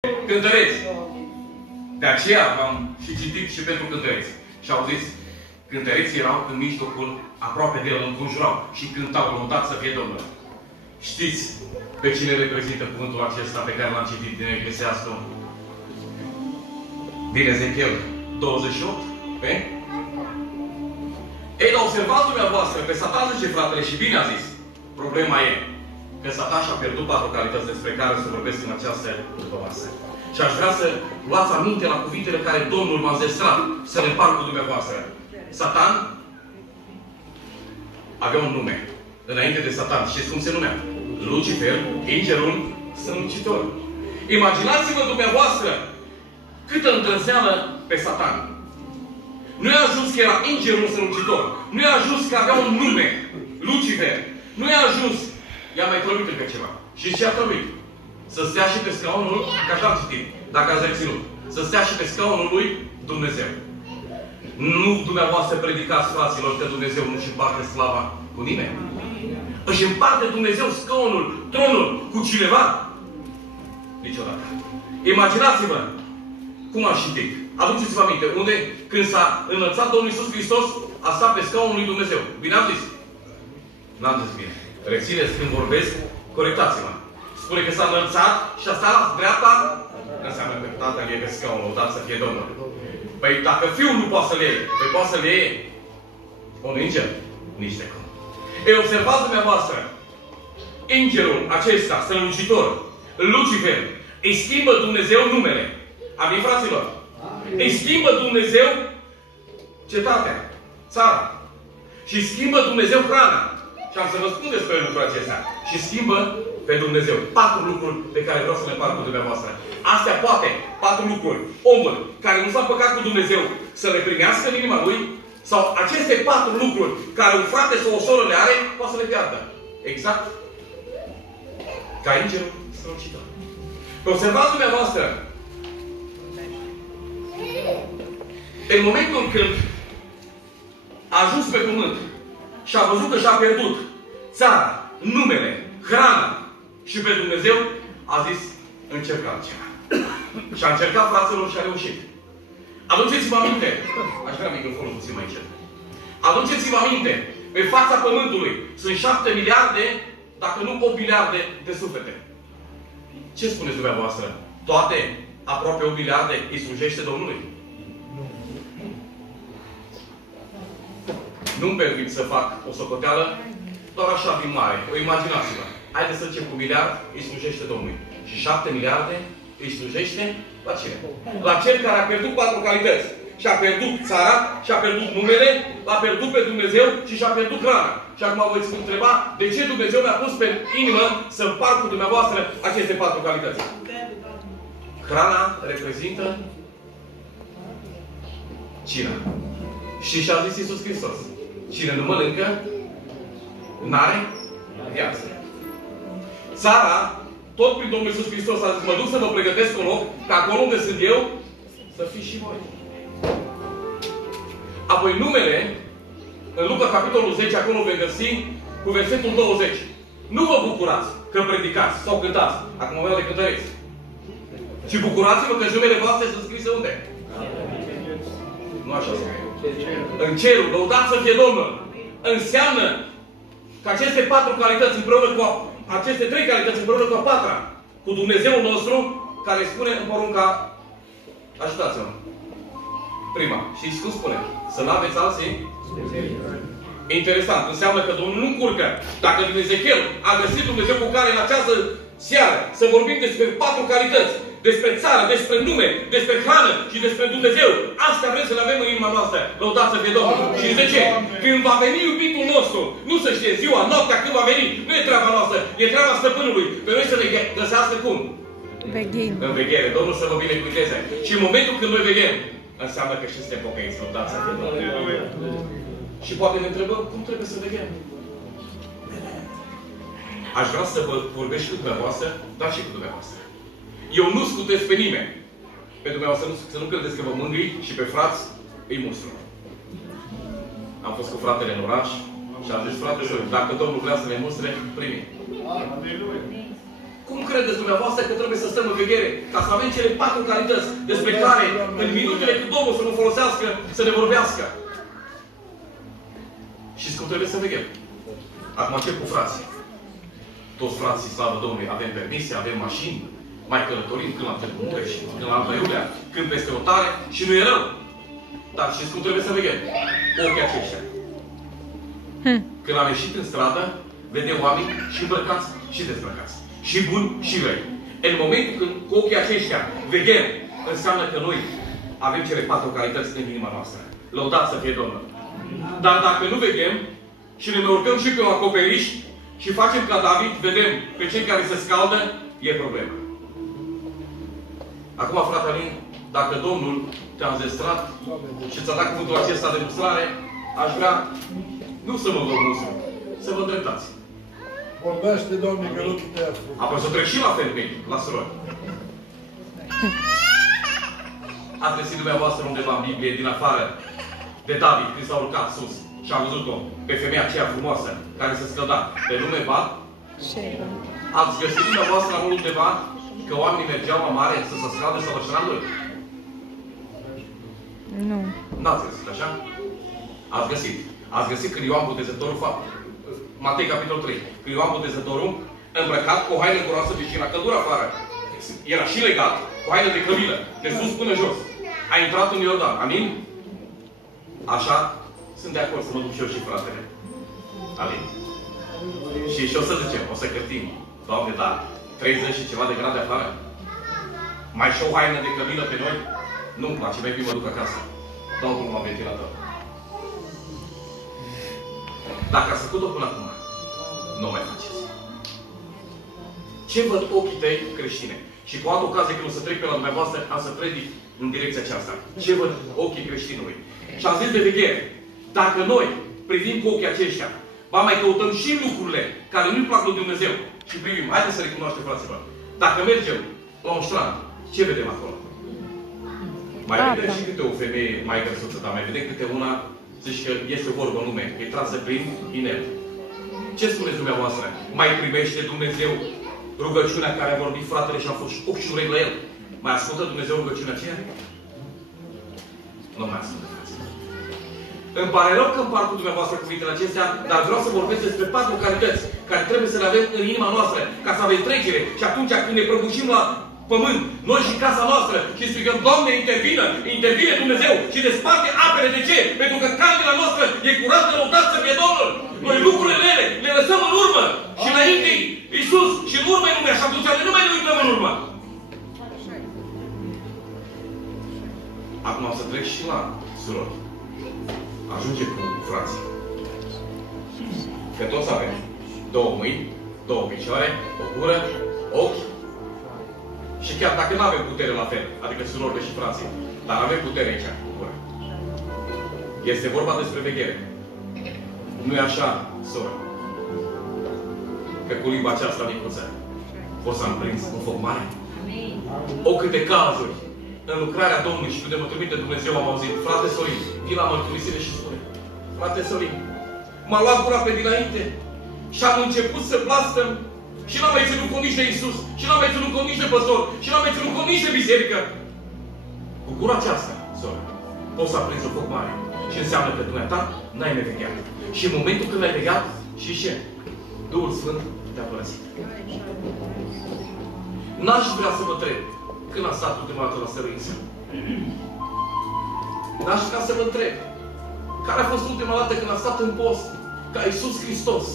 cântăreți. De aceea v-am și citit și pentru cântăreți. Și au zis, cântăreții erau în mijlocul, aproape de el, îl înconjurau și cântau, lăudat să fie Domnul. Știți pe cine reprezintă cuvântul acesta pe care l-am citit din Eclesiastul? Din Ezechiel 28? Pe? Ei, dar observați dumneavoastră, pe Satan zice fratele și bine a zis. Problema e că Satan și-a pierdut 4 calități despre care să vorbesc în această dupămasă. Și aș vrea să luați aminte la cuvintele care Domnul m-a zestrat să le împart cu dumneavoastră. Satan avea un nume. Înainte de Satan, știți cum se numea? Lucifer, îngerul strălucitor. Imaginați-vă dumneavoastră câtă îndrăzneală pe Satan. Nu i-a ajuns că era îngerul strălucitor. Nu i-a ajuns că avea un nume, Lucifer. Nu i-a ajuns. I-a mai trăuit încă ceva. Și ce a trăuit? Să stea și pe scaunul, că așa am citit, dacă ați reținut. Să stea și pe scaunul lui Dumnezeu. Nu dumneavoastră predicați, fraților, că Dumnezeu nu-și împarte slava cu nimeni. Își împarte Dumnezeu scaunul, tronul, cu cineva? Niciodată. Imaginați-vă cum am citit. Aduceți-vă aminte, unde, când s-a înălțat Domnul Iisus Hristos, a stat pe scaunul lui Dumnezeu. Bine am zis? N-am zis bine. Rețineți când vorbesc, corectați-mă. Spune că s-a înălțat și a stat la dreapta, înseamnă că Tatăl e pe scaun, lăudat să fie Domnul. Păi dacă Fiul nu poate să le iei, păi poate să le iei un înger? Nici de cum. Ei, observați dumneavoastră, îngerul acesta, strălucitor, Lucifer, îi schimbă Dumnezeu numele. Amin, fraților? Îi schimbă Dumnezeu cetatea, țara. Și schimbă Dumnezeu hrana. Și am să vă spun despre lucrul acesta. Și schimbă pe Dumnezeu. 4 lucruri pe care vreau să le împart cu dumneavoastră. Astea poate, 4 lucruri. Omul care nu s-a împăcat cu Dumnezeu să le primească în inima lui, sau aceste 4 lucruri care un frate sau o soră le are, poate să le piardă. Exact ca îngerul strălucitor. Observați dumneavoastră, în momentul când a ajuns pe pământ și a văzut că și-a pierdut țara, numele, hrana și pe Dumnezeu, a zis, încerc altceva. Și a încercat, fraților, și a reușit. Aduceți-vă aminte, aș vrea microfonul puțin mai încet. Aduceți-vă aminte, pe fața pământului sunt 7 miliarde, dacă nu 8 miliarde de suflete. Ce spuneți dumneavoastră? Toate, aproape 8 miliarde, îi slujește Domnului? Nu-mi permit să fac o socoteală doar așa din mare. O imaginați-vă. Haideți să zicem cu 1 miliard îi slujește Domnului. Și 7 miliarde îi slujește la cine? La cel care a pierdut 4 calități. Și-a pierdut țara, și-a pierdut numele, l-a pierdut pe Dumnezeu și și-a pierdut hrana. Și acum vă veți întreba de ce Dumnezeu mi-a pus pe inimă să împart cu dumneavoastră aceste 4 calități. Hrana reprezintă cina. Și și-a zis Iisus Hristos. Cine nu mănâncă, n-are viață. Țara, tot prin Domnul Iisus Hristos a zis, mă duc să vă pregătesc un loc, că acolo unde sunt eu, să fiți și voi. Apoi numele, în Luca capitolul 10, acolo veți găsi cu versetul 20. Nu vă bucurați că predicați sau cântați. Acum vreau de cântăreți. Și bucurați-vă că numele voastre sunt scrise unde? Nu așa spune. În cerul, lăudați să fie Domnul. Înseamnă că aceste 4 calități împreună cu aceste 3 calități împreună cu a 4-a, cu Dumnezeul nostru, care spune în porunca, ajutați-mă. Prima. Și cum spune? Să nu aveți alții? Interesant. Înseamnă că Domnul nu încurcă. Dacă din Ezechiel a găsit Dumnezeu cu care în această seară să vorbim despre 4 calități, despre țară, despre nume, despre hrană și despre Dumnezeu, astea vrem să le avem în inima noastră. Lăudați să fie Domnul. Și de ce? Când va veni iubitul nostru, nu să știe ziua, noaptea, când va veni, nu e treaba noastră, e treaba stăpânului. Pe noi să ne găsească cum? Veghem. În veghere. Domnul să vă binecuvânteze. Și în momentul când noi veghem, înseamnă că și suntem pocăiți. Lăudați să fie Domnul. Și poate ne întrebăm, cum trebuie să veghem? Aș vrea să vă vorbesc și cu dumneavoastră, dar și cu dumneavoastră. Eu nu scutesc pe nimeni. Pe dumneavoastră să nu credeți că vă mângâi și pe frați îi mustru. Am fost cu fratele în oraș și am zis, frate, dacă Domnul vrea să ne mustre, primim. Cum credeți dumneavoastră că trebuie să stăm în veghere? Ca să avem cele 4 calități despre care, în minutele cât Domnul să nu folosească, să ne vorbească. Și cum trebuie să veghem. Acum încep cu frații. Toți frații, slavă Domnului, avem permise, avem mașini, mai călătorim când la Târgu Mureș, când la Alba Iulia, când peste o tare și nu e rău. Dar știți cum trebuie să veghem? Ochii aceștia. Când am ieșit în stradă, vedem oameni și îmbrăcați și dezbrăcați. Și buni și răi. În momentul când cu ochii aceștia veghem, înseamnă că noi avem cele 4 calități în inima noastră. Lăudat să fie Domnul. Dar dacă nu veghem și ne urcăm și pe un acoperiș și facem ca David, vedem pe cei care se scaldă, e problemă. Acum, frate Alin, dacă Domnul te-a înzestrat și ți-a dat cuvântul acesta de mustrare, aș vrea nu să mă vă mustru, să vă îndreptați. Vorbește, Doamne, că nu te ascult. Apoi să trec și la femei, la surori. Ați găsit dumneavoastră undeva în Biblie, din afară de David, când s-a urcat sus și a văzut-o pe femeia aceea frumoasă, care se scălda pe lume Bat? Ați găsit dumneavoastră la undeva că oamenii mergeau la mare să se scalde sau la stranduri? Nu. N-ați găsit, așa? Ați găsit. Ați găsit când Ioan Botezătorul, Matei, capitolul 3, când Ioan Botezătorul, îmbrăcat cu o haină curoasă, deci era căldură afară. Era și legat cu haină de cămilă, de sus până jos. A intrat în Iordan. Amin? Așa, sunt de acord să mă duc și eu și fratele. Amin. Și o să zicem, o să cârtim. Doamne, da, 30 și ceva de grade afară. Mai și o haină de cămilă pe noi? Nu-mi place, mai bine mă duc acasă. Dau drumul la ventilator. Dacă ați făcut-o până acum, nu mai faceți. Ce văd ochii tăi creștine? Și cu altă ocazie, când o să trec pe la dumneavoastră, am să predic în direcția aceasta. Ce văd ochii creștinului? Și am zis de veghere. Dacă noi privim cu ochii aceștia, ba mai căutăm și lucrurile care nu-i plac lui Dumnezeu și privim, haideți să recunoaștem, fraților. Dacă mergem la un strand, ce vedem acolo? Mai vedem și câte o femeie mai grăsuță, dar mai vedem câte una, zici că este o vorbă nume, că e trasă prin inel. Ce spuneți dumneavoastră? Mai primește Dumnezeu rugăciunea care a vorbit fratele și a fost ochi și urechi la el? Mai ascultă Dumnezeu rugăciunea aceea? Nu mai ascultă. Îmi pare rău că împart cu dumneavoastră cuvintele acestea, dar vreau să vorbesc despre 4 calități care trebuie să le avem în inima noastră, ca să avem trecere. Și atunci când ne prăbușim la pământ, noi și casa noastră, și strigăm, Doamne, intervine Dumnezeu și desparte apele. De ce? Pentru că camera noastră e curată, lăudat să fie Domnul. Noi lucrurile rele le lăsăm în urmă. Și înainte Iisus și în urmă lumea. Și atunci nu mai ne uităm în urmă. Acum o să trec și la surori. Ajunge cu frații. Că toți avem 2 mâini, 2 picioare, o gură, ochi. Și chiar dacă nu avem putere la fel, adică surorile și frații, dar avem putere aici, cu gură. Este vorba despre veghere. Nu e așa, soră? Că cu limba aceasta micuță poți să-mi prins un foc mare? O câte cazuri în lucrarea Domnului și când mă trimite Dumnezeu am auzit, frate Sorin, vin la mărturisire și spune, frate Sorin, m-a luat gura pe dinainte și am început să blastăm și n-am mai ținut cont nici de Iisus, și n-am mai ținut cont nici de păstor, și n-am mai ținut cont nici de biserică. Cu gura aceasta, soră, poți să aprinzi un foc mare. Și înseamnă că dumneata n-ai nevegheat. Și în momentul când ai vegheat, și ce? Duhul Sfânt te-a părăsit. N-aș vrea să vă întreb când a stat ultima dată la săruință. N-aș vrea să vă întreb care a fost ultima dată când a stat în post ca Iisus Hristos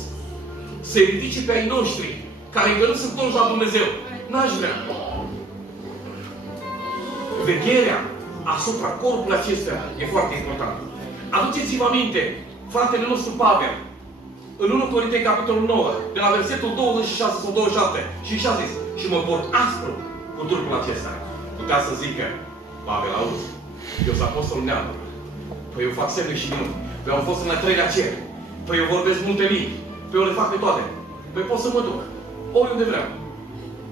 să ridice pe ai noștri care încă nu sunt toți la Dumnezeu. N-aș vrea. Vegherea asupra corpului acestea e foarte importantă. Aduceți-vă aminte, fratele nostru Pavel, în 1 Corinteni, capitolul 9, de la versetul 26 sau 27, și și-a zis, și mă port aspru cu trupul acesta. Putea să zică, Pavel, auzi, eu sunt apostolul neamului. Păi eu fac semne și minuni. Păi eu am fost în al 3-lea cer. Păi eu vorbesc multe limbi. Păi eu le fac pe toate. Păi pot să mă duc. Oriunde vreau.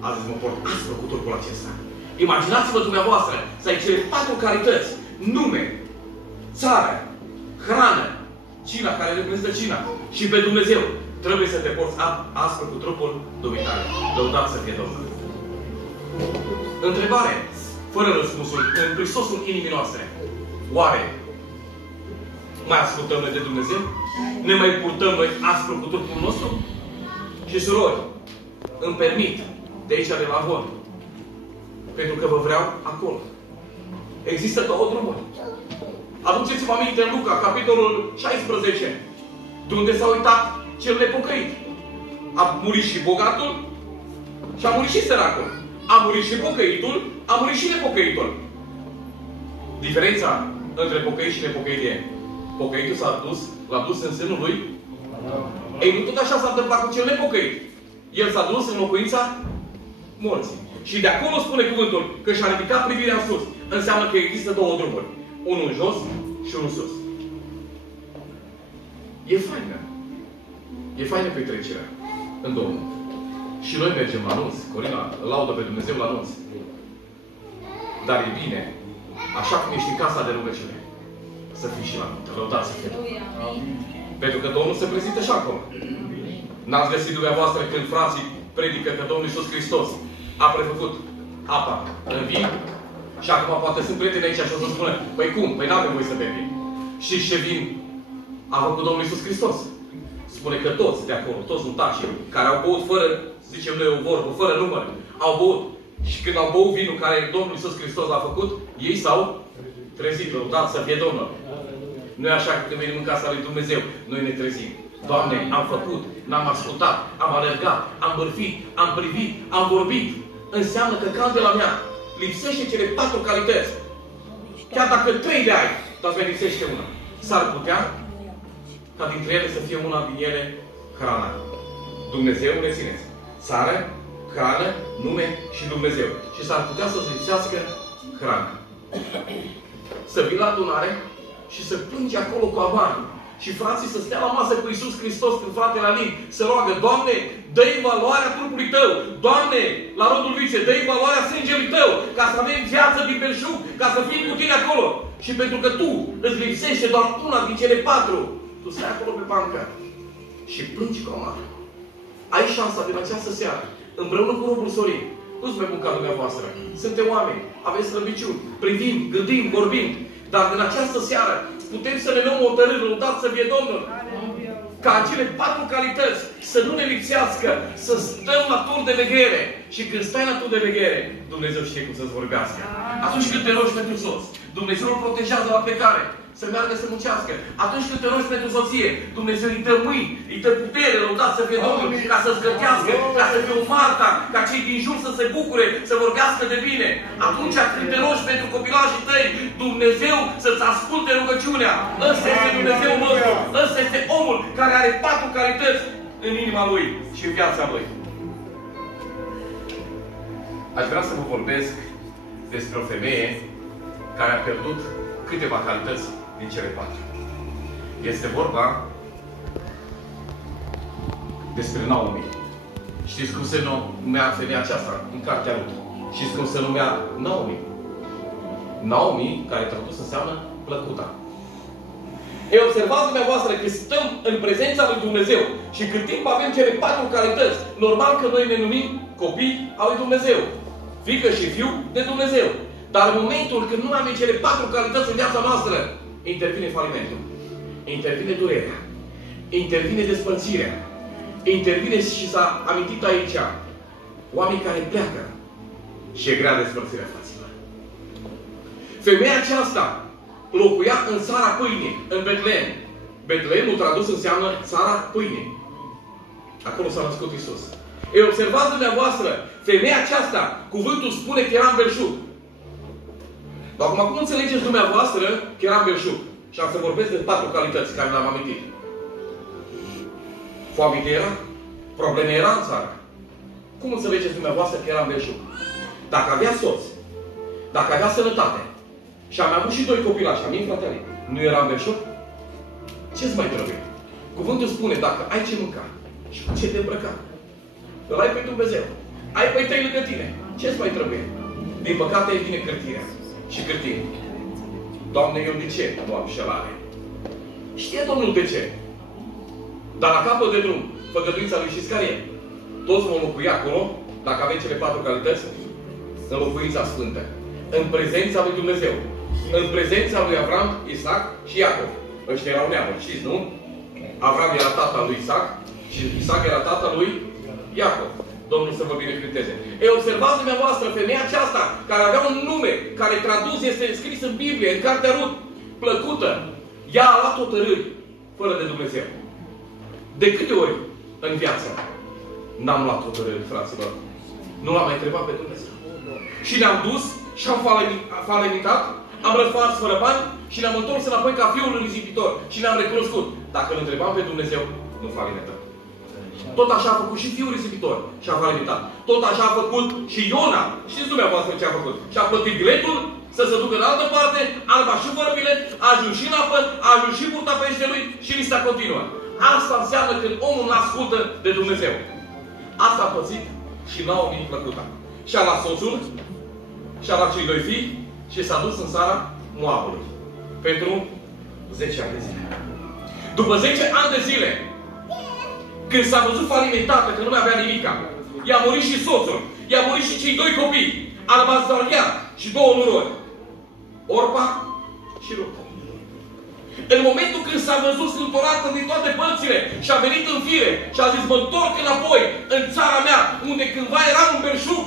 Azi mă port aspru cu trupul acesta. Imaginați-vă dumneavoastră să ai cele 4 carități. Nume, țară, hrană, cina care reprezintă cina și pe Dumnezeu. trebuie să te porți aspru cu trupul dumitare. Lăudat să fie Domnul. Întrebare, fără răspunsul, în prisosul inimii noastre. Oare mai ascultăm noi de Dumnezeu? Ne mai purtăm noi aspru cu trupul nostru? Și surori, îmi permit de aici de la Von, pentru că vă vreau acolo. Există două drumuri. Aduceți-vă aminte în Luca, capitolul 16, de unde s-a uitat cel nepocăit. A murit și bogatul și a murit și săracul. A murit și pocăitul, a murit și nepocăitul. Diferența între pocăit și nepocăit e: pocăitul l-a dus în sânul lui. Ei, nu tot așa s-a întâmplat cu cel nepocăit. El s-a dus în locuința morții. Și de acolo spune cuvântul că și-a ridicat privirea în sus. Înseamnă că există două drumuri. Unul în jos și unul sus. E faină. E faină petrecerea în Domnul. Și noi mergem la anunț. Corina laudă pe Dumnezeu la anunț. Dar e bine, așa cum ești în casa de rugăciune, să fii și la nuntă. Lăudați să fie. Pentru că Domnul se prezintă și acolo. N-ați găsit dumneavoastră când frații predică că Domnul Iisus Hristos a prefăcut apa în vin și acum poate sunt prieteni aici și o să spună: păi cum? Păi n-avem voie să bem vin. Și ce vin a făcut Domnul Iisus Hristos? Spune că toți de acolo, toți lutașii care au băut fără, zicem noi o vorbă, fără număr, au băut. Și când au băut vinul care Domnul Iisus Hristos l-a făcut, ei s-au trezit. Lăudați să fie Domnul. Nu e așa că când venim în casa lui Dumnezeu, noi ne trezim. Doamne, am făcut, n-am ascultat, am alergat, am bârfit, am privit, am vorbit. Înseamnă că candela mea lipsește cele 4 calități. Chiar dacă 3 de ai, dar îți lipsește una. S-ar putea ca dintre ele să fie una din ele hrana. Dumnezeu, rețineți. Țară, hrană, nume și Dumnezeu. Și s-ar putea să-ți lipsească hrana. Să vii la adunare și să plângi acolo cu amar. Și frații să stea la masă cu Iisus Hristos când fratele Alin să roagă: Doamne, dă-i valoarea trupului Tău. Doamne, la rodul vițe, dă-i valoarea sângelui Tău, ca să avem viață din belșug, ca să fim cu Tine acolo. Și pentru că Tu îți lipsește doar una din cele 4, tu stai acolo pe bancă și plângi cu amar. Ai șansa din această seară, împreună cu robul Sorin, nu-ți mai munca dumneavoastră. Suntem oameni, aveți slăbiciuni, privim, gândim, vorbim. Dar din această seară putem să ne luăm o hotărâre, lăudați să fie Domnul. Ca acele 4 calități să nu ne lipsească, să stăm la tur de veghere. Și când stai la tur de veghere, Dumnezeu știe cum să-ți vorbească. Atunci când te rogi pentru soț, Dumnezeu îl protejează la plecare, să meargă să muncească. Atunci când te rogi pentru soție, Dumnezeu îi dă mâini, îi dă putere, lăudați să fie Domnul, ca să-ți gătească, ca să fie o Marta, ca cei din jur să se bucure, să vorbească de bine. Atunci când te rogi pentru copilașii tăi, Dumnezeu să-ți asculte rugăciunea. Ăsta este Dumnezeu nostru. Ăsta este omul care are 4 calități în inima lui și în viața lui. Aș vrea să vă vorbesc despre o femeie care a pierdut câteva calități din cele 4. Este vorba despre Naomi. Știți cum se numea femeia aceasta în cartea Rut? Știți cum se numea Naomi? Naomi, care tradus înseamnă plăcuta. Ei, observați dumneavoastră că stăm în prezența lui Dumnezeu și cât timp avem cele 4 calități, normal că noi ne numim copii al lui Dumnezeu. Fiică și fiu de Dumnezeu. Dar în momentul când nu avem cele 4 calități în viața noastră, intervine falimentul. Intervine durerea. Intervine despărțirea. Intervine, și s-a amintit aici, oameni care pleacă. Și e grea despărțirea, fraților. Femeia aceasta locuia în țara pâinii, în Betlehem. Betleemul tradus înseamnă țara pâinii. Acolo s-a născut Iisus. Ei, observați dumneavoastră, femeia aceasta, cuvântul spune că era în belșug. Dar acum, cum înțelegeți dumneavoastră că era în belșug? Și am să vorbesc de 4 calități care le-am amintit. Foamete era? Probleme era în țară. Cum înțelegeți dumneavoastră că era în belșug? Dacă avea soț, dacă avea sănătate, și am avut și 2 copilași, a mie fratele, nu era în belșug? Ce-ți mai trebuie? Cuvântul spune, dacă ai ce mânca și cu ce te îmbrăca, îl ai pe Dumnezeu. Ai pe tăi lângă tine. Ce-ți mai trebuie? Din păcate vine cârtirea. Și cârtim. Doamne, eu de ce nu am șelare? Știe Domnul de ce. Dar la capăt de drum, făgăduința lui Iscarie. Toți vom locui acolo, dacă avem cele 4 calități, în locuința sfântă. În prezența lui Dumnezeu. În prezența lui Avram, Isaac și Iacov. Ăștia erau neamuri, știți, nu? Avram era tata lui Isaac și Isaac era tata lui Iacov. Domnul să vă binecuvânteze. Ei, observați dumneavoastră, femeia aceasta, care avea un nume, care tradus este scris în Biblie, în Cartea Rut, plăcută, ea a luat hotărâri fără de Dumnezeu. De câte ori în viață n-am luat hotărâri, fraților? Nu l-am mai întrebat pe Dumnezeu. Și ne-am dus și am falemitat, am rămas fără bani și ne-am întors înapoi ca fiul lui risipitor. Și ne-am recunoscut. Dacă îl întrebam pe Dumnezeu, nu falimentăm. Tot așa a făcut și fiul risipitor și a falimitat. Tot așa a făcut și Iona. Știți dumneavoastră ce a făcut? Și a plătit biletul să se ducă în altă parte, a luat și fără bilet, a ajuns și în apă, a ajuns și burta peștelui și lista continuă. Asta înseamnă când omul nu ascultă de Dumnezeu. Asta a pățit și Naomi plăcuta. Și-a luat soțul, și-a luat cei 2 fii și s-a dus în țara Moabului. Pentru 10 ani de zile. După 10 ani de zile, când s-a văzut falimentată, că nu mai avea nimica, i-a murit și soțul, i-a murit și cei 2 copii, a rămas doar ea și 2 nurori, Orpa și Rut. În momentul când s-a văzut scântorată din toate părțile și a venit în fire și a zis, mă întorc înapoi în țara mea, unde cândva era un belșug.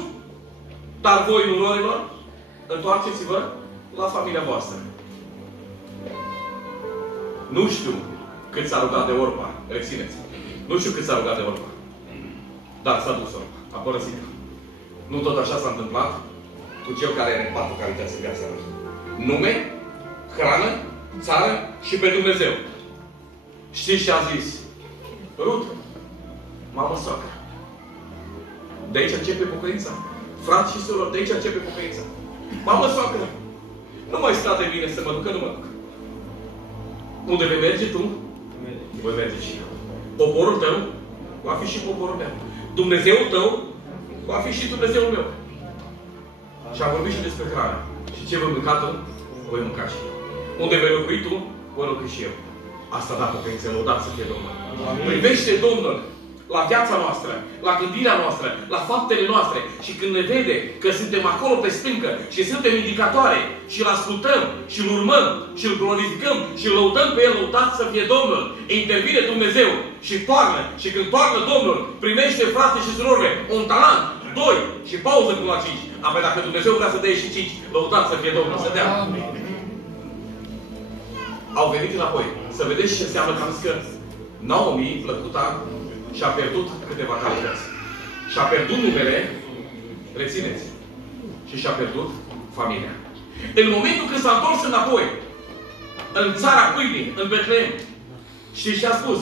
Dar voi, nurorilor, întoarceți-vă la familia voastră. Nu știu cât s-a rugat de Orpa, rețineți. Nu știu cât s-a rugat de Orpa. Dar s-a dus Orpa, a părăsit-o. Nu tot așa s-a întâmplat cu cel care are 4 calități în viața noastră. Nume, hrană, țară și pe Dumnezeu. Știți ce a zis? Rut, mamă soacră. De aici începe pocăința. Frați și surori, de aici începe pocăința. Mamă soacră, nu mai sta de bine să mă duc, nu mă duc. Unde vei merge tu? Voi merge și eu. Poporul tău va fi și poporul meu. Dumnezeul tău va fi și Dumnezeul meu. Și am vorbit și despre hrană. Și ce vă mânca tu? Voi mânca și eu. Unde vei locui tu? Voi locui și eu. Asta da pocăință, lăudat să fie Domnul. Privește Domnul la viața noastră, la gândirea noastră, la faptele noastre și când ne vede că suntem acolo pe stâncă și suntem indicatoare și îl ascultăm și îl urmăm și îl glorificăm și îl lăudăm pe el, lăudat să fie Domnul, intervine Dumnezeu și toarnă și când toarnă Domnul, primește frate și surorile un talent, 2 și pauză până la 5. Apoi dacă Dumnezeu vrea să dea și 5, lăudat să fie Domnul, să dea. Au venit înapoi. Să vedeți ce înseamnă că am zis că Naomi, plăcuta, și-a pierdut câteva calități. Și-a pierdut numele, rețineți, și și-a pierdut familia. În momentul când s-a întors înapoi, în țara pâinii, în Betlehem, știți ce a spus?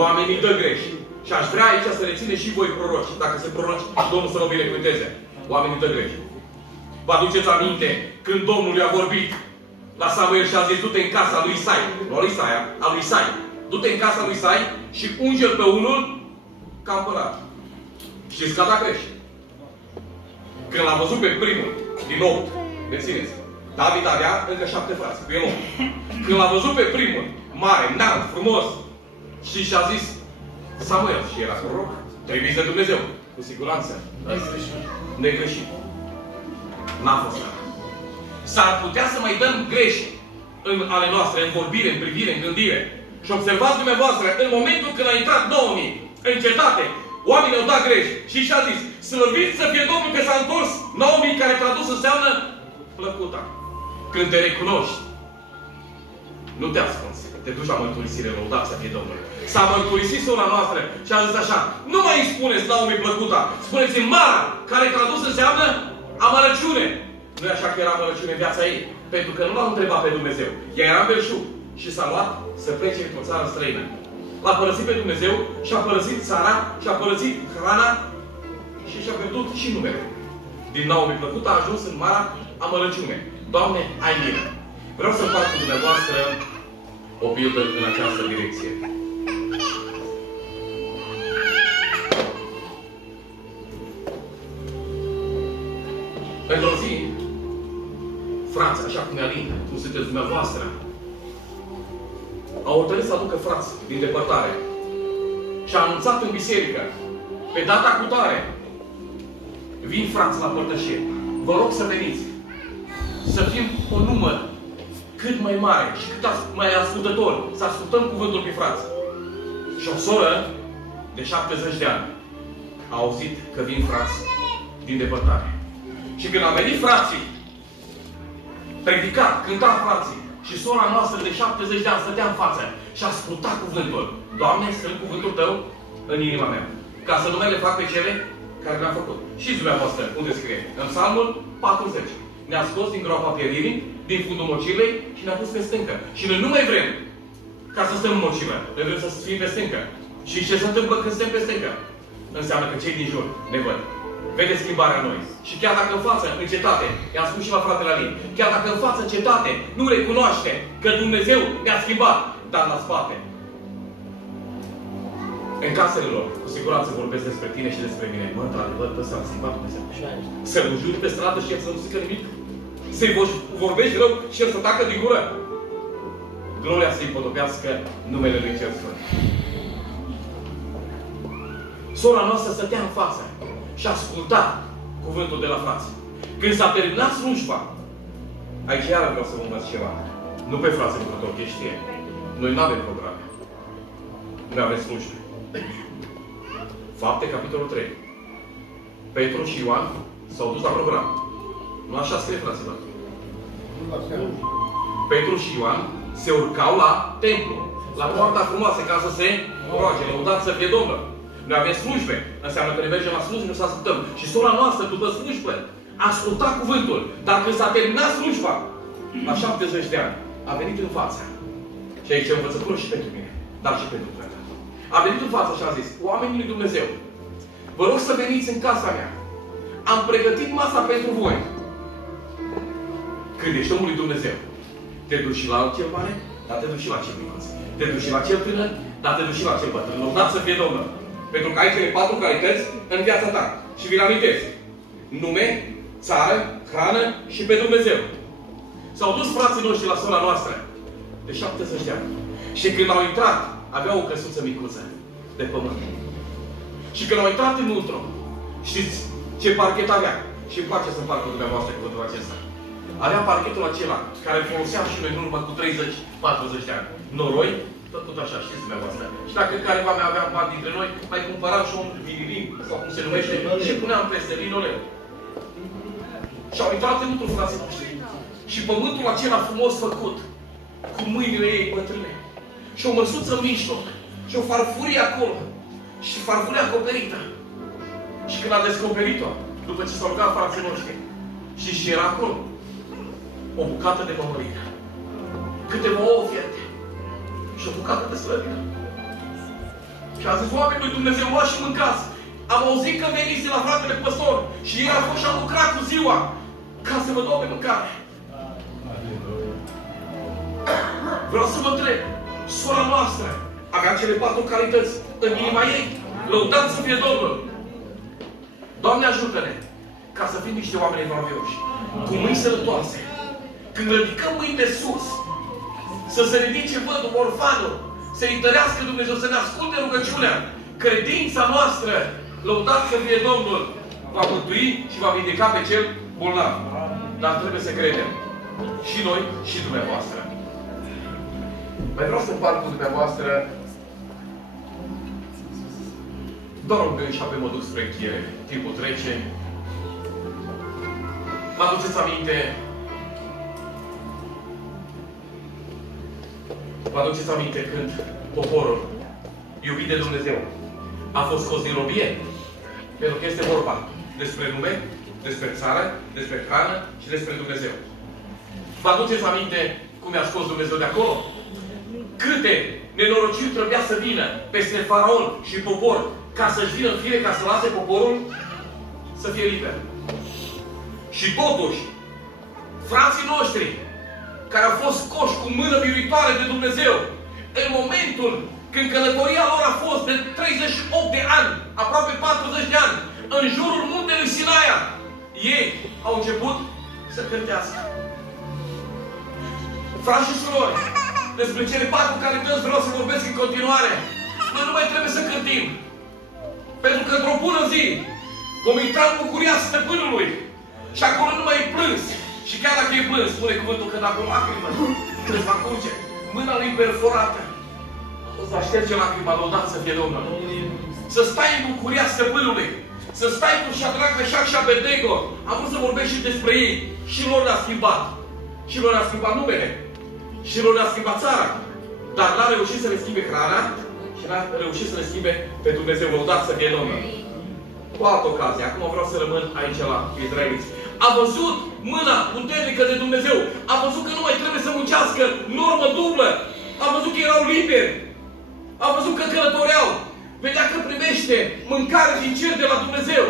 Oamenii dă greș. Și aș vrea aici să reține și voi proroci. Dacă se proroci, Domnul să vă binecuvânteze. Oamenii dă greș. Vă aduceți aminte când Domnul i-a vorbit la Samuel și a zis, du-te în casa lui Isai, nu lui Isaia, a lui Isai. Du-te în casa lui Isai și unge-l pe unul ca împărat. Știți că a dat greș. Când l-a văzut pe primul, din 8, rețineți, David avea încă 7 frați, cu el 8. Când l-a văzut pe primul, mare, înalt, frumos, și a zis, Samuel, și era proroc, trimis de Dumnezeu, cu siguranță, negreșit. N-a fost așa. S-ar putea să mai dăm greș în ale noastre, în vorbire, în privire, în gândire. Și observați dumneavoastră, în momentul când a intrat Naomi în cetate, oamenii au dat greș și și-a zis, slăvit să fie Domnul că s-a întors Naomi, care tradus înseamnă plăcuta. Când te recunoști, nu te ascunzi, te duci la mărturisire, lăudat să fie Domnul. S-a mărturisit sora noastră și a zis așa, nu mai îi spuneți Naomi plăcuta, spuneți-mi Mara, care tradus înseamnă amărăciune. Nu e așa că era amărăciune în viața ei, pentru că nu l-a întrebat pe Dumnezeu. Ea era în belșug și s-a luat să plece într-o țară străină. L-a părăsit pe Dumnezeu și a părăsit țara și a părăsit hrana și și-a pierdut și numele. Din Naomi plăcută a ajuns în marea amărăciune. Doamne, ai milă! Vreau să fac cu dumneavoastră o pildă în această direcție. Într-o zi, frați, așa cum e Alin, cum sunteți dumneavoastră, au hotărât să aducă frați din depărtare și a anunțat în biserică, pe data cu tare, vin frați la părtășie. Vă rog să veniți. Să fim un număr cât mai mare și cât mai ascultător. Să ascultăm cuvântul pe frați. Și o soră de 70 de ani a auzit că vin frați din depărtare. Și când au venit frații, predica, cânta frații, și sora noastră de 70 de ani stătea în față și asculta cuvântul. Doamne, strâng cuvântul Tău în inima mea. Ca să nu mai le fac pe cele care le-am făcut. Și dumneavoastră, unde scrie? În Psalmul 40. Ne-a scos din groapa pieririi, din fundul mocilei și ne-a pus pe stâncă. Și noi nu mai vrem ca să stăm în mocilă. Noi vrem să fim pe stâncă. Și ce se întâmplă când suntem pe stâncă? Înseamnă că cei din jur ne văd. Vede schimbarea în noi. Și chiar dacă în față, în cetate, i-am spus și la fratele Alin, chiar dacă în față, în cetate, nu recunoaște că Dumnezeu ne-a schimbat, dar la spate. În casele lor, cu siguranță vorbesc despre tine și despre mine. Mă, într-adevăr, ăsta a schimbat Dumnezeu. Să nu juri pe stradă și el să nu zică nimic. Să-i vorbești rău și el să tacă din gură. Gloria să-i podobească numele Lui Cel Sfânt. Sora noastră stătea în față și asculta cuvântul de la frați. Când s-a terminat slujba, aici iară vreau să vă învăț ceva. Nu pe frații lucrători, că știe. Noi nu avem programe. Noi avem slujbe. Fapte, capitolul 3. Petru și Ioan s-au dus la program. Nu așa scrie, fraților. Petru și Ioan se urcau la templu, la poarta frumoasă, ca să se roage, lăudat să fie Domnul. Noi avem slujbe. Înseamnă că ne mergem la slujbe să ascultăm. Și sora noastră, după slujbă, asculta cuvântul. Dar când s-a terminat slujba, la 70 de ani, a venit în față. Și aici e învățătură și pentru mine, dar și pentru tine. A venit în față și a zis: oamenii lui Dumnezeu, vă rog să veniți în casa mea. Am pregătit masa pentru voi. Când ești omul lui Dumnezeu, te duci și la cel mare, dar te duci și la cel micuț. Te duci și la cel tânăr, dar te duci și la cel bătrân. Lăudat să fie Domnul. Pentru că ai cele 4 calități în viața ta. Și vi-l amintesc. Nume, țară, hrană și pe Dumnezeu. S-au dus frații noștri la sora noastră de 70 de ani. Și când au intrat, aveau o căsuță micuță de pământ. Și când au intrat înăuntru, știți ce parchet avea? Și îmi place să-mi parcă dumneavoastră cuvântul acesta. Avea parchetul acela care îl foloseam și noi în urmă cu 30-40 de ani. Noroi, tot așa, știți dumneavoastră. Și dacă careva mai avea bani dintre noi, mai cumpăram și un vinilin, sau cum se numește, și puneam peste linoleu. Și au intrat înăuntru frații noștri. Și pământul acela frumos făcut, cu mâinile ei bătrâne. Și o măsuță în mijloc. Și o farfurie acolo. Și farfuria acoperită. Și când a descoperit-o, după ce s-au rugat frații noștri, și era acolo o bucată de mămălină, câteva ofierte și o bucată de slăbină. Și a zis: oameni lui Dumnezeu, luați și mâncați. Am auzit că veniți de la fratele păstor și el a fost și a lucrat cu ziua ca să vă dau de mâncare. Vreau să vă întreb, sora noastră avea cele 4 calități în inima ei. Lăudat să fie Domnul. Doamne, ajută-ne ca să fim niște oameni evlavioși, cu mâini sănătoase. Când ridicăm mâinile sus, să se ridice vădul, orfanul, să-i întărească Dumnezeu, să ne asculte rugăciunea. Credința noastră, lăudat să fie Domnul, va mântui și va vindeca pe cel bolnav. Dar trebuie să credem. Și noi, și dumneavoastră. Mai vreau să împart cu dumneavoastră doar un gând și apoi mă duc spre încheiere. Timpul trece. Mă aduceți aminte? Vă aduceți aminte când poporul iubit de Dumnezeu a fost scos din robie? Pentru că este vorba despre nume, despre țară, despre hrană și despre Dumnezeu. Vă aduceți aminte cum i-a scos Dumnezeu de acolo? Câte nenorociri trebuia să vină peste faraon și popor ca să-și vină în fire, ca să lase poporul să fie liber. Și totuși, frații noștri care au fost scoși cu mână biruitoare de Dumnezeu, în momentul când călătoria lor a fost de 38 de ani, aproape 40 de ani, în jurul muntelui Sinaia, ei au început să cântească. Frați și surori, despre cele 4 calități vreau să vorbesc în continuare. noi nu mai trebuie să cârtim. Pentru că într-o bună zi vom intra în bucuria stăpânului. Și acolo nu mai e plâns. Și chiar dacă e plâns, spune cuvântul că dacă o lacrimă îți va curge, mâna lui perforată, o să așterge lacrima, lăudat să fie Domnul. Să stai în bucuria stăpânului. Să stai cu Șadrac, Meșac și Abednego. Am vrut să vorbesc și despre ei. Și lor le-a schimbat. Și lor le-a schimbat numele. Și lor le-a schimbat țara. Dar n-a reușit să le schimbe hrana și n-a reușit să le schimbe pe Dumnezeu. Lăudat să fie Domnul. Cu altă ocazie. Acum vreau să rămân aici la izraeliți. A văzut mâna puternică de Dumnezeu. A văzut că nu mai trebuie să muncească normă dublă. A văzut că erau liberi. A văzut că călătoreau. Vedea că primește mâncare din cer de la Dumnezeu.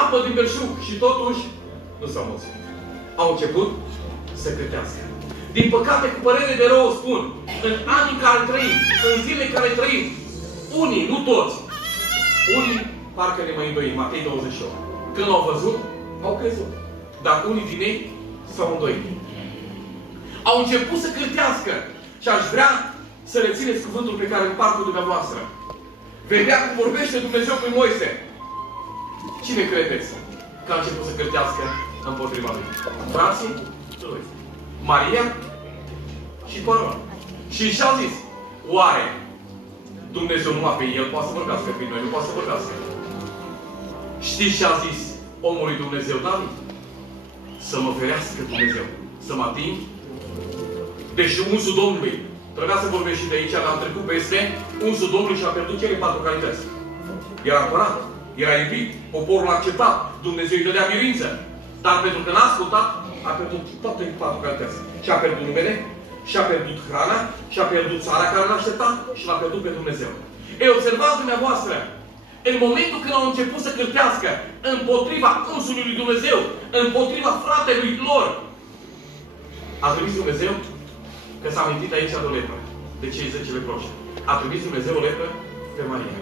Apă din belșug. Și totuși nu s-au mulțumit. Au început să câtească. Din păcate, cu părere de rău spun, în anii în care trăim, în zilele în care trăim, unii, nu toți, unii parcă ne mai îndoim. Matei 28. Când l-au văzut, au crezut. Dar unii din ei s-au îndoit. Au început să cârtească. Și aș vrea să rețineți cuvântul pe care îl împart cu dumneavoastră. Vedea cum vorbește Dumnezeu cu Moise. Cine credeți că a început să cârtească împotriva lui? Frații lui. Maria și Paron. Și și-au zis, oare Dumnezeu numai pe el poate să vorbească, pe noi nu poate să vorbească? Știți ce a zis omul lui Dumnezeu, David? Să mă ferească Dumnezeu, să mă ating. Deci unsul Domnului, trebuia să vorbesc și de aici, dar am trecut peste unsul Domnului și a pierdut cele 4 calități. Era apărat, era iubit, poporul a acceptat, Dumnezeu îi dădea mirință. Dar pentru că n-a ascultat, a pierdut toate 4 calități. Și a pierdut numele, și a pierdut hrana, și a pierdut țara care l-a așteptat, și l-a pierdut pe Dumnezeu. Ei, observați dumneavoastră, în momentul când au început să cârtească împotriva unsului lui Dumnezeu, împotriva fratelui lor, a trimis Dumnezeu, că s-a amintit aici de o lepră, de cei 10 leproși. A trimis Dumnezeu o lepră pe Maria.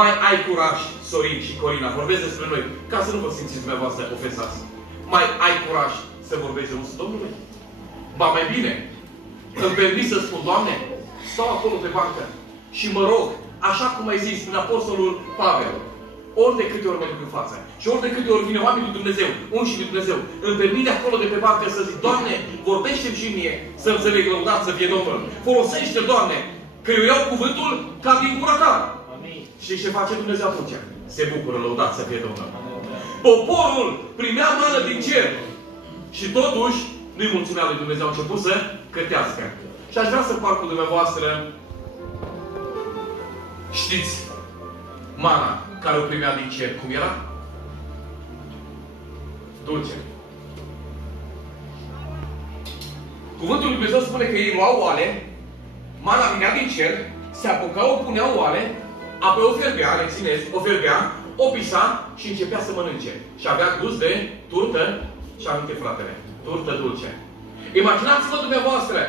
Mai ai curaj, Sorin și Corina, vorbesc despre noi, ca să nu vă simțiți dumneavoastră ofensați. Mai ai curaj să vorbești de unsul Domnului? Ba mai bine, îmi permis să spun, Doamne, stau acolo pe bancă și mă rog, așa cum ai zis prin Apostolul Pavel, ori de câte ori mă duc în față și ori de câte ori vine oamenii lui Dumnezeu, unși lui Dumnezeu, îmi permite acolo de pe bancă să zic, Doamne, vorbește-mi și mie să înțeleg, lăudat să fie Domnul. Folosește, Doamne, că eu iau cuvântul ca din gura ta. Și ce face Dumnezeu atunci? Se bucură, lăudat să fie Domnul. Poporul primea mană din cer și totuși nu-i mulțumea lui Dumnezeu, a început să cârtească. Și aș vrea să par cu dumneavoastră, știți, mana care o primea din cer, cum era? Dulce. Cuvântul lui Dumnezeu spune că ei luau oale, mana vinea din cer, se apucau, o puneau oale, apoi o fierbea, le țineți, o fierbea, o pisa și începea să mănânce. Și avea gust de turtă și aminte, fratele, turtă dulce. Imaginați-vă dumneavoastră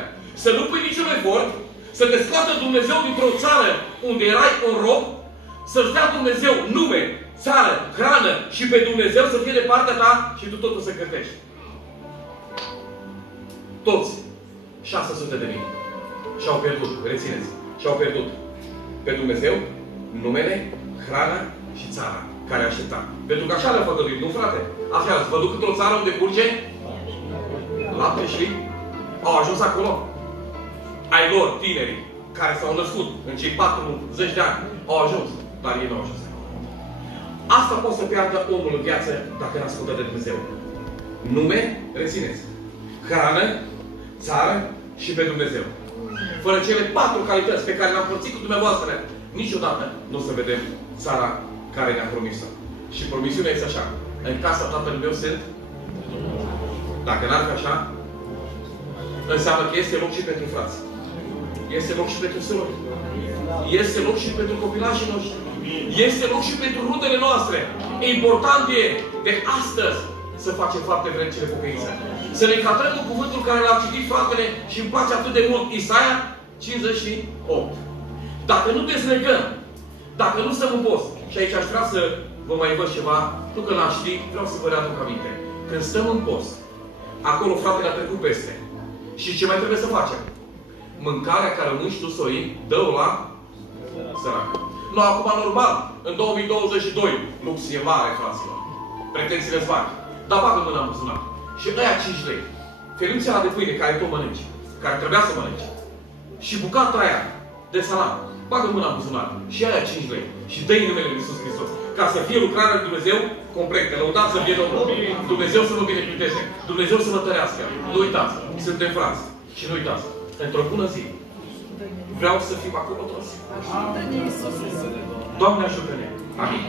să nu pui niciun efort, să te scoată Dumnezeu dintr-o țară unde erai un rob, să-ți dea Dumnezeu nume, țară, hrană și pe Dumnezeu să fie de partea ta și tu totul să cârtești. Toți 600.000 și-au pierdut, rețineți, și-au pierdut pe Dumnezeu, numele, hrana și țara care aștepta. Pentru că așa le-a făgăduit, nu frate? Așa, vă duc într-o țară unde curge lapte și au ajuns acolo. Ai lor, tinerii, care s-au născut în cei 40 de ani, au ajuns, dar ei nu au ajuns. Asta poate să piardă omul în viață dacă nu ascultă de Dumnezeu. Nume, rețineți. Hrană, țară și pe Dumnezeu. Fără cele 4 calități pe care le-am părțit cu dumneavoastră, niciodată nu o să vedem țara care ne-a promis-o. Și promisiunea este așa. În casa tatălui meu sunt. Dacă n-ar fi așa, înseamnă că este loc și pentru frați. Este loc și pentru surori. Este loc și pentru copilașii noștri. Este loc și pentru rudele noastre. Important e de astăzi să facem fapte vrednice de pocăință. Să ne încadrăm cu cuvântul care l-a citit fratele și îmi place atât de mult, Isaia 58. Dacă nu dezlegăm, dacă nu stăm în post, și aici aș vrea să vă mai văd ceva, nu că n-aș ști, vreau să vă readuc aminte. Când stăm în post, acolo fratele a trecut peste. Și ce mai trebuie să facem? Mâncarea care mânci tu să o iei, dă-o la sărac. Nu, acum normal, în 2022, luxul e mare, fraților. Pretențiile-s mari. Dar bagă mâna în buzunar. Și ăia 5 lei. Felința de pâine care tu mănânci, care trebuia să mănânci, și bucata aia de salam, bagă mâna în buzunar. Și aia 5 lei. Și dă-i numele Lui Iisus Hristos. Ca să fie lucrarea lui Dumnezeu completă. Lăudați să fie Domnul. Dumnezeu să vă binecuvânteze. Dumnezeu să vă tărească. Nu uitați. Suntem frați. Și nu uitați. Într-o bună zi vreau să fim acolo toți. Doamne ajută-ne. Amin.